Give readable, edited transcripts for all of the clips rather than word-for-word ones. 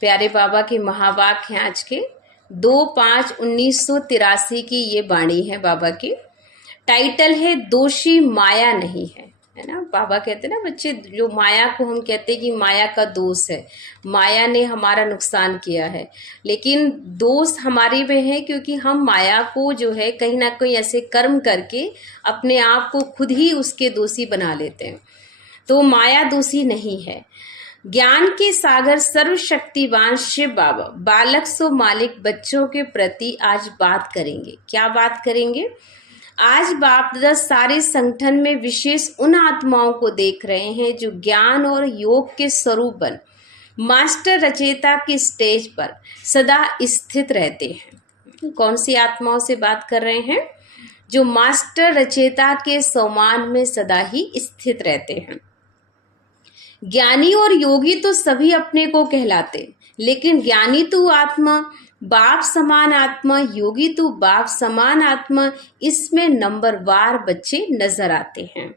प्यारे बाबा के महावाक्य हैं आज के 2/5/1983 की ये वाणी है बाबा की। टाइटल है दोषी माया नहीं है ना। बाबा कहते हैं ना बच्चे, जो माया को हम कहते हैं कि माया का दोष है, माया ने हमारा नुकसान किया है, लेकिन दोष हमारे में है क्योंकि हम माया को जो है कहीं ना कहीं ऐसे कर्म करके अपने आप को खुद ही उसके दोषी बना लेते हैं। तो माया दोषी नहीं है। ज्ञान के सागर सर्वशक्तिवान शिव बाबा बालक सो मालिक बच्चों के प्रति आज बात करेंगे। क्या बात करेंगे? आज बाप दादा सारे संगठन में विशेष उन आत्माओं को देख रहे हैं जो ज्ञान और योग के स्वरूप बन मास्टर रचयिता की स्टेज पर सदा स्थित रहते हैं। कौन सी आत्माओं से बात कर रहे हैं? जो मास्टर रचयिता के सम्मान में सदा ही स्थित रहते हैं। ज्ञानी और योगी तो सभी अपने को कहलाते, लेकिन ज्ञानी तो आत्मा, बाप समान आत्मा, योगी तो बाप समान आत्मा, इसमें नंबरवार बच्चे नजर आते हैं।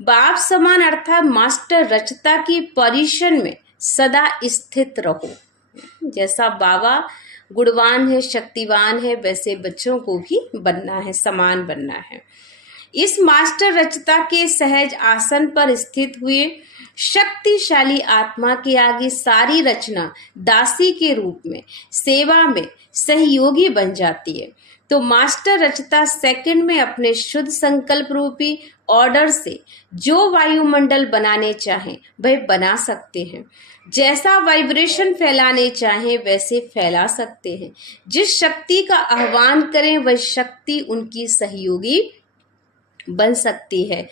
बाप समान अर्थात मास्टर रचता की पोजीशन में सदा स्थित रहो। जैसा बाबा गुणवान है, शक्तिवान है, वैसे बच्चों को भी बनना है, समान बनना है। इस मास्टर रचता के सहज आसन पर स्थित हुए शक्तिशाली आत्मा के आगे सारी रचना दासी के रूप में सेवा में सहयोगी बन जाती है। तो मास्टर रचता सेकंड में अपने शुद्ध संकल्प रूपी ऑर्डर से जो वायुमंडल बनाने चाहें वह बना सकते हैं। जैसा वाइब्रेशन फैलाने चाहें वैसे फैला सकते हैं। जिस शक्ति का आह्वान करें वह शक्ति उनकी सहयोगी बन सकती है।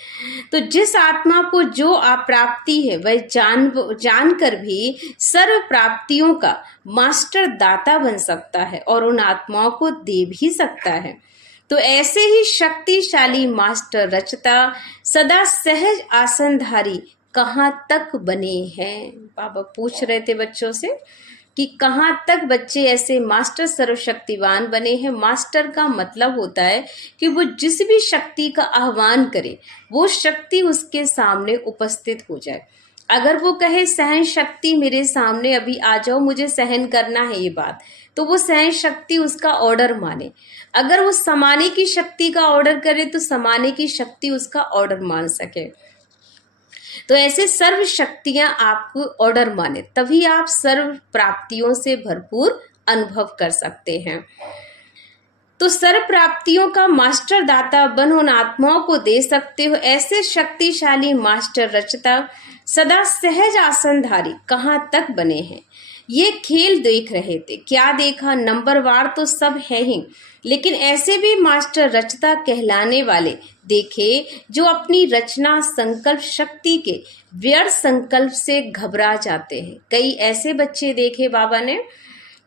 तो जिस आत्मा को जो अप्राप्ति है वह जानकर भी सर्व प्राप्तियों का मास्टर दाता बन सकता है और उन आत्माओं को दे भी सकता है। तो ऐसे ही शक्तिशाली मास्टर रचता सदा सहज आसनधारी कहाँ तक बने हैं? बाबा पूछ रहे थे बच्चों से कि कहाँ तक बच्चे ऐसे मास्टर सर्वशक्तिवान बने हैं। मास्टर का मतलब होता है कि वो जिस भी शक्ति का आह्वान करे वो शक्ति उसके सामने उपस्थित हो जाए। अगर वो कहे सहन शक्ति मेरे सामने अभी आ जाओ, मुझे सहन करना है ये बात, तो वो सहन शक्ति उसका ऑर्डर माने। अगर वो समाने की शक्ति का ऑर्डर करे तो समाने की शक्ति उसका ऑर्डर मान सके। तो ऐसे सर्व शक्तियां आपको ऑर्डर माने, तभी आप सर्व प्राप्तियों से भरपूर अनुभव कर सकते हैं। तो सर्व प्राप्तियों का मास्टर दाता बन उन आत्माओं को दे सकते हो। ऐसे शक्तिशाली मास्टर रचता सदा सहज आसनधारी कहाँ तक बने हैं। ये खेल देख रहे थे। क्या देखा? नंबरवार तो सब है ही, लेकिन ऐसे भी मास्टर रचता कहलाने वाले देखे जो अपनी रचना संकल्प शक्ति के व्यर्थ संकल्प से घबरा जाते हैं। कई ऐसे बच्चे देखे बाबा ने,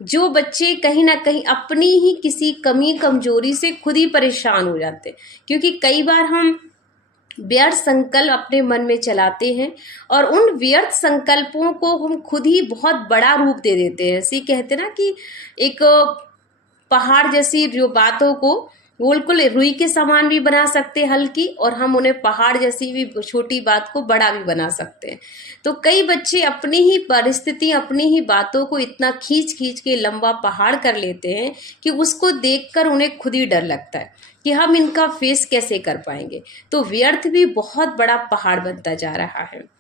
जो बच्चे कहीं ना कहीं अपनी ही किसी कमी कमजोरी से खुद ही परेशान हो जाते हैं। क्योंकि कई बार हम व्यर्थ संकल्प अपने मन में चलाते हैं और उन व्यर्थ संकल्पों को हम खुद ही बहुत बड़ा रूप दे देते हैं। ऐसे कहते ना कि एक पहाड़ जैसी जो बातों को बिल्कुल रुई के समान भी बना सकते हैं हल्की, और हम उन्हें पहाड़ जैसी भी छोटी बात को बड़ा भी बना सकते हैं। तो कई बच्चे अपनी ही परिस्थिति, अपनी ही बातों को इतना खींच खींच के लंबा पहाड़ कर लेते हैं कि उसको देखकर उन्हें खुद ही डर लगता है कि हम इनका फेस कैसे कर पाएंगे। तो व्यर्थ भी बहुत बड़ा पहाड़ बनता जा रहा है,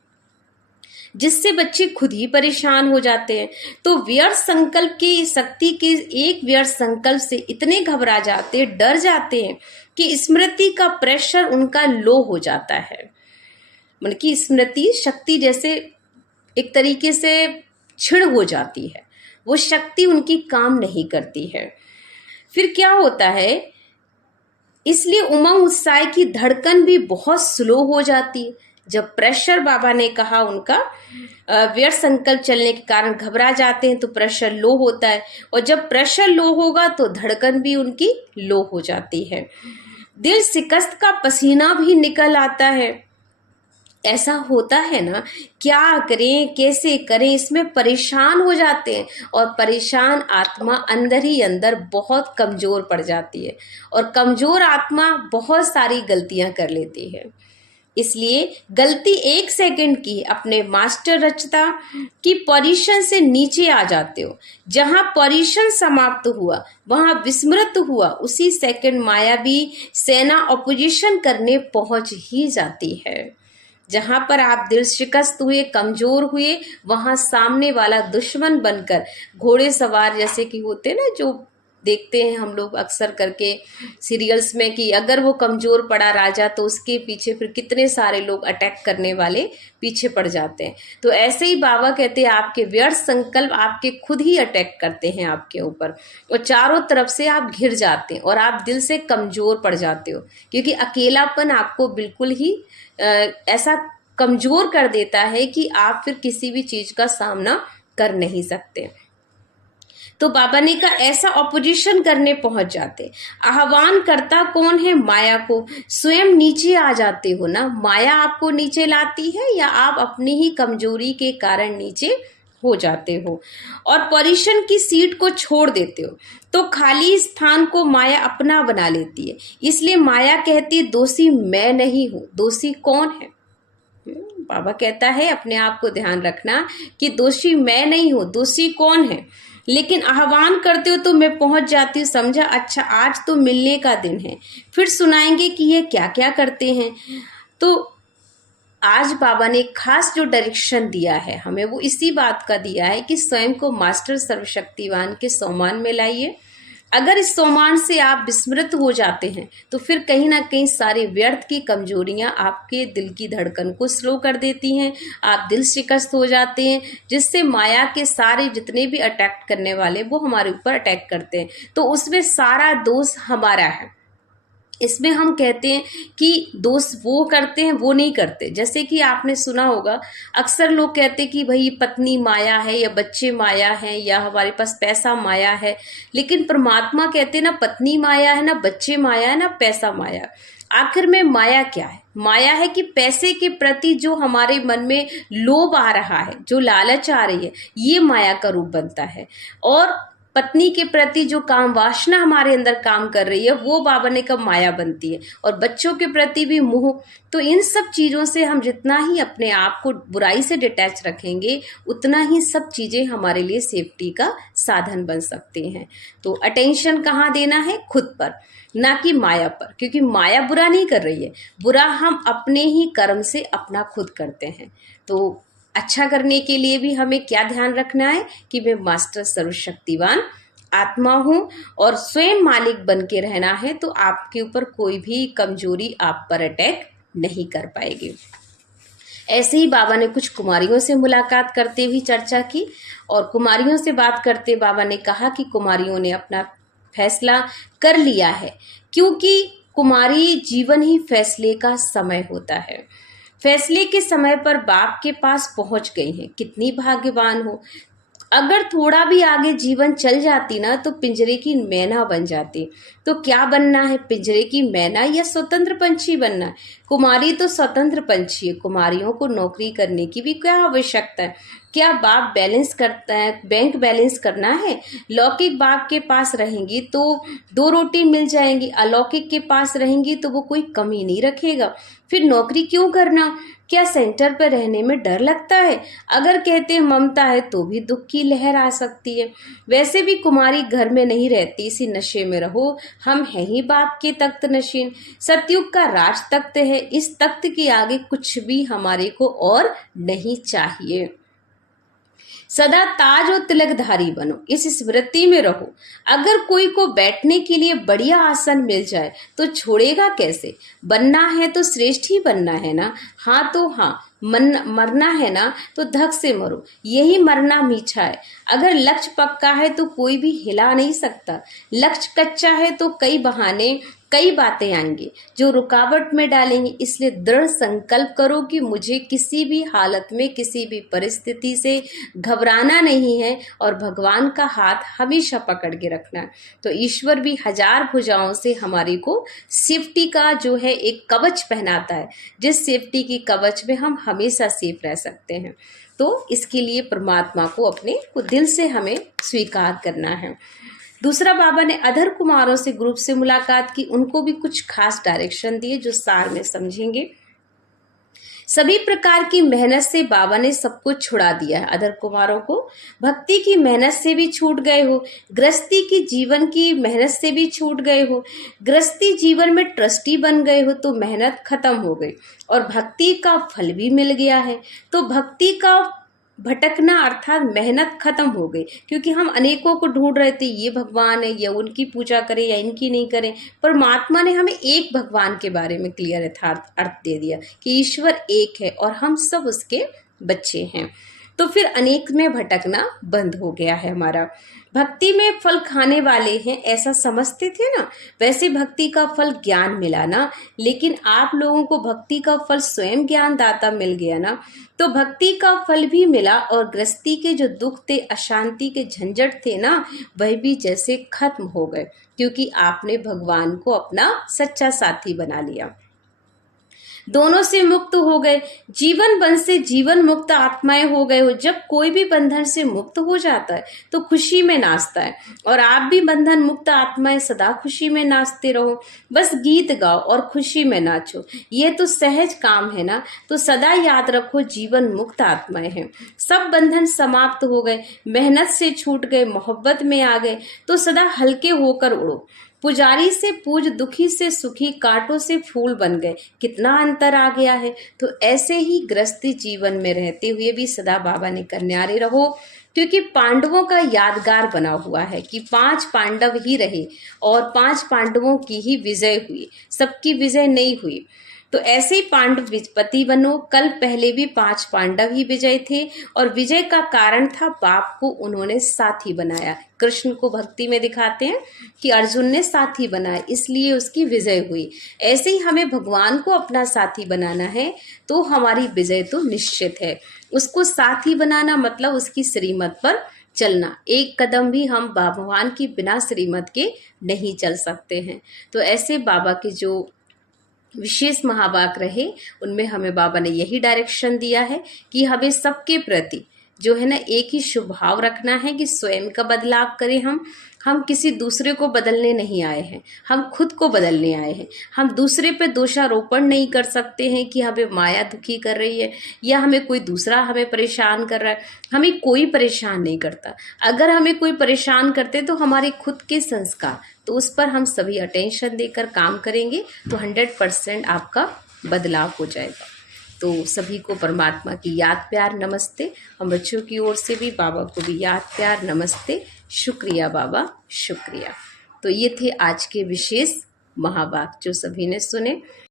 जिससे बच्चे खुद ही परेशान हो जाते हैं। तो व्यर्थ संकल्प की शक्ति के एक व्यर्थ संकल्प से इतने घबरा जाते, डर जाते हैं कि स्मृति का प्रेशर उनका लो हो जाता है। मतलब कि स्मृति शक्ति जैसे एक तरीके से छिड़ हो जाती है, वो शक्ति उनकी काम नहीं करती है। फिर क्या होता है, इसलिए उमंग उत्साह की धड़कन भी बहुत स्लो हो जाती है। जब प्रेशर, बाबा ने कहा उनका व्यर्थ संकल्प चलने के कारण घबरा जाते हैं तो प्रेशर लो होता है, और जब प्रेशर लो होगा तो धड़कन भी उनकी लो हो जाती है। दिल शिकस्त का पसीना भी निकल आता है। ऐसा होता है ना, क्या करें कैसे करें, इसमें परेशान हो जाते हैं। और परेशान आत्मा अंदर ही अंदर बहुत कमजोर पड़ जाती है, और कमजोर आत्मा बहुत सारी गलतियां कर लेती है। इसलिए गलती 1 सेकंड की अपने मास्टर रचता की पोजीशन से नीचे आ जाते हो। जहां पोजीशन समाप्त हुआ वहां विस्मृत हुआ, उसी सेकंड मायावी सेना अपोजिशन करने पहुंच ही जाती है। जहां पर आप दिल शिकस्त हुए, कमजोर हुए, वहां सामने वाला दुश्मन बनकर घोड़े सवार जैसे कि होते ना, जो देखते हैं हम लोग अक्सर करके सीरियल्स में कि अगर वो कमजोर पड़ा राजा तो उसके पीछे फिर कितने सारे लोग अटैक करने वाले पीछे पड़ जाते हैं। तो ऐसे ही बाबा कहते हैं आपके व्यर्थ संकल्प आपके खुद ही अटैक करते हैं आपके ऊपर, और चारों तरफ से आप घिर जाते हैं और आप दिल से कमजोर पड़ जाते हो, क्योंकि अकेलापन आपको बिल्कुल ही ऐसा कमजोर कर देता है कि आप फिर किसी भी चीज का सामना कर नहीं सकते। तो बाबा ने कहा ऐसा ऑपोजिशन करने पहुंच जाते। आह्वान करता कौन है? माया को। स्वयं नीचे आ जाते हो ना, माया आपको नीचे लाती है या आप अपनी ही कमजोरी के कारण नीचे हो जाते हो और पोजीशन की सीट को छोड़ देते हो, तो खाली स्थान को माया अपना बना लेती है। इसलिए माया कहती दोषी मैं नहीं हूं। दोषी कौन है? बाबा कहता है अपने आप को ध्यान रखना कि दोषी मैं नहीं हूं, दोषी कौन है? लेकिन आह्वान करते हो तो मैं पहुंच जाती हूँ। समझा? अच्छा, आज तो मिलने का दिन है, फिर सुनाएंगे कि ये क्या क्या करते हैं। तो आज बाबा ने खास जो डायरेक्शन दिया है हमें, वो इसी बात का दिया है कि स्वयं को मास्टर सर्वशक्तिवान के सम्मान में लाइए। अगर इस सम्मान से आप विस्मृत हो जाते हैं तो फिर कहीं ना कहीं सारे व्यर्थ की कमजोरियां आपके दिल की धड़कन को स्लो कर देती हैं, आप दिल शिकस्त हो जाते हैं, जिससे माया के सारे जितने भी अटैक करने वाले वो हमारे ऊपर अटैक करते हैं। तो उसमें सारा दोष हमारा है। इसमें हम कहते हैं कि दोस्त वो करते हैं, वो नहीं करते। जैसे कि आपने सुना होगा, अक्सर लोग कहते हैं कि भाई पत्नी माया है या बच्चे माया है या हमारे पास पैसा माया है, लेकिन परमात्मा कहते हैं ना पत्नी माया है, ना बच्चे माया है, ना पैसा माया। आखिर में माया क्या है? माया है कि पैसे के प्रति जो हमारे मन में लोभ आ रहा है, जो लालच आ रही है, ये माया का रूप बनता है। और पत्नी के प्रति जो काम वासना हमारे अंदर काम कर रही है, वो बाबा ने कब माया बनती है। और बच्चों के प्रति भी मोह। तो इन सब चीजों से हम जितना ही अपने आप को बुराई से डिटैच रखेंगे, उतना ही सब चीजें हमारे लिए सेफ्टी का साधन बन सकते हैं। तो अटेंशन कहाँ देना है? खुद पर, ना कि माया पर, क्योंकि माया बुरा नहीं कर रही है, बुरा हम अपने ही कर्म से अपना खुद करते हैं। तो अच्छा करने के लिए भी हमें क्या ध्यान रखना है कि मैं मास्टर सर्वशक्तिवान आत्मा हूं और स्वयं मालिक बन के रहना है, तो आपके ऊपर कोई भी कमजोरी आप पर अटैक नहीं कर पाएगी। ऐसे ही बाबा ने कुछ कुमारियों से मुलाकात करते हुए चर्चा की, और कुमारियों से बात करते बाबा ने कहा कि कुमारियों ने अपना फैसला कर लिया है, क्योंकि कुमारी जीवन ही फैसले का समय होता है। फैसले के समय पर बाप के पास पहुंच गई हैं, कितनी भाग्यवान हो। अगर थोड़ा भी आगे जीवन चल जाती ना तो पिंजरे की मैना बन जाती। तो क्या बनना है? पिंजरे की मैना या स्वतंत्र पंछी बनना है? कुमारी तो स्वतंत्र पंछी है, कुमारियों को नौकरी करने की भी क्या आवश्यकता है? क्या बाप बैलेंस करता है? बैंक बैलेंस करना है? लौकिक बाप के पास रहेंगी तो 2 रोटी मिल जाएंगी, अलौकिक के पास रहेंगी तो वो कोई कमी नहीं रखेगा। फिर नौकरी क्यों करना? क्या सेंटर पर रहने में डर लगता है? अगर कहते हैं ममता है तो भी दुख की लहर आ सकती है। वैसे भी कुमारी घर में नहीं रहती, इसी नशे में रहो, हम हैं ही बाप के तख्त नशीन। सतयुग का राज तख्त है, इस तख्त के आगे कुछ भी हमारे को और नहीं चाहिए। सदा ताज और तिलकधारी बनो, इस स्मृति में रहो। अगर कोई को बैठने के लिए बढ़िया आसन मिल जाए तो छोड़ेगा कैसे? बनना है तो श्रेष्ठ ही बनना है ना। हाँ तो हाँ, मरना है ना तो धक से मरो, यही मरना मीठा है। अगर लक्ष्य पक्का है तो कोई भी हिला नहीं सकता। लक्ष्य कच्चा है तो कई बहाने, कई बातें आएंगी जो रुकावट में डालेंगे। इसलिए दृढ़ संकल्प करो कि मुझे किसी भी हालत में, किसी भी परिस्थिति से घबराना नहीं है और भगवान का हाथ हमेशा पकड़ के रखना है। तो ईश्वर भी 1000 भुजाओं से हमारी को सेफ्टी का जो है एक कवच पहनाता है, जिस सेफ्टी की कवच में हम हमेशा सेफ रह सकते हैं। तो इसके लिए परमात्मा को अपने दिल से हमें स्वीकार करना है। दूसरा, बाबा ने अधर कुमारों से ग्रुप से मुलाकात की, उनको भी कुछ खास डायरेक्शन दिए जो सार में समझेंगे। सभी प्रकार की मेहनत से बाबा ने सब कुछ छुड़ा दिया है। अदर कुमारों को भक्ति की मेहनत से भी छूट गए हो, गृहस्थी की जीवन की मेहनत से भी छूट गए हो, गृहस्थी जीवन में ट्रस्टी बन गए हो तो मेहनत खत्म हो गई और भक्ति का फल भी मिल गया है। तो भक्ति का भटकना अर्थात मेहनत खत्म हो गई, क्योंकि हम अनेकों को ढूंढ रहे थे, ये भगवान है या उनकी पूजा करें या इनकी नहीं करें। परमात्मा ने हमें एक भगवान के बारे में क्लियर यथार्थ अर्थ दे दिया कि ईश्वर एक है और हम सब उसके बच्चे हैं। तो फिर अनेक में भटकना बंद हो गया है हमारा। भक्ति में फल खाने वाले हैं ऐसा समझते थे ना, वैसे भक्ति का फल ज्ञान मिला ना। लेकिन आप लोगों को भक्ति का फल स्वयं ज्ञान दाता मिल गया ना, तो भक्ति का फल भी मिला और गृहस्थी के जो दुख थे, अशांति के झंझट थे ना, वह भी जैसे खत्म हो गए, क्योंकि आपने भगवान को अपना सच्चा साथी बना लिया। दोनों से मुक्त हो गए, जीवन बंध से जीवन मुक्त आत्माएं हो गए हो। जब कोई भी बंधन से मुक्त हो जाता है तो खुशी में नाचता है, और आप भी बंधन मुक्त आत्माएं सदा खुशी में नाचते रहो। बस गीत गाओ और खुशी में नाचो, ये तो सहज काम है ना। तो सदा याद रखो, जीवन मुक्त आत्माएं हैं। सब बंधन समाप्त हो गए, मेहनत से छूट गए, मोहब्बत में आ गए, तो सदा हल्के होकर उड़ो। पुजारी से पूज, दुखी से सुखी, कांटों से फूल बन गए, कितना अंतर आ गया है। तो ऐसे ही गृहस्थी जीवन में रहते हुए भी सदा बाबा ने कन्यारे रहो, क्योंकि पांडवों का यादगार बना हुआ है कि 5 पांडव ही रहे और 5 पांडवों की ही विजय हुई, सबकी विजय नहीं हुई। तो ऐसे ही पांडव विजपति बनो। कल पहले भी 5 पांडव ही विजय थे और विजय का कारण था बाप को उन्होंने साथी बनाया। कृष्ण को भक्ति में दिखाते हैं कि अर्जुन ने साथी बनाया, इसलिए उसकी विजय हुई। ऐसे ही हमें भगवान को अपना साथी बनाना है तो हमारी विजय तो निश्चित है। उसको साथी बनाना मतलब उसकी श्रीमत पर चलना। एक कदम भी हम भगवान की बिना श्रीमत के नहीं चल सकते हैं। तो ऐसे बाबा के जो विशेष महावाक्य रहे, उनमें हमें बाबा ने यही डायरेक्शन दिया है कि हमें सबके प्रति जो है ना एक ही शुभ भाव रखना है कि स्वयं का बदलाव करें। हम किसी दूसरे को बदलने नहीं आए हैं, हम खुद को बदलने आए हैं। हम दूसरे पे दोषारोपण नहीं कर सकते हैं कि हमें माया दुखी कर रही है या हमें कोई दूसरा हमें परेशान कर रहा है। हमें कोई परेशान नहीं करता। अगर हमें कोई परेशान करते तो हमारे खुद के संस्कार, तो उस पर हम सभी अटेंशन देकर काम करेंगे तो 100% आपका बदलाव हो जाएगा। तो सभी को परमात्मा की याद प्यार नमस्ते। हम बच्चों की ओर से भी बाबा को भी याद प्यार नमस्ते। शुक्रिया बाबा, शुक्रिया। तो ये थे आज के विशेष महावाक्य जो सभी ने सुने।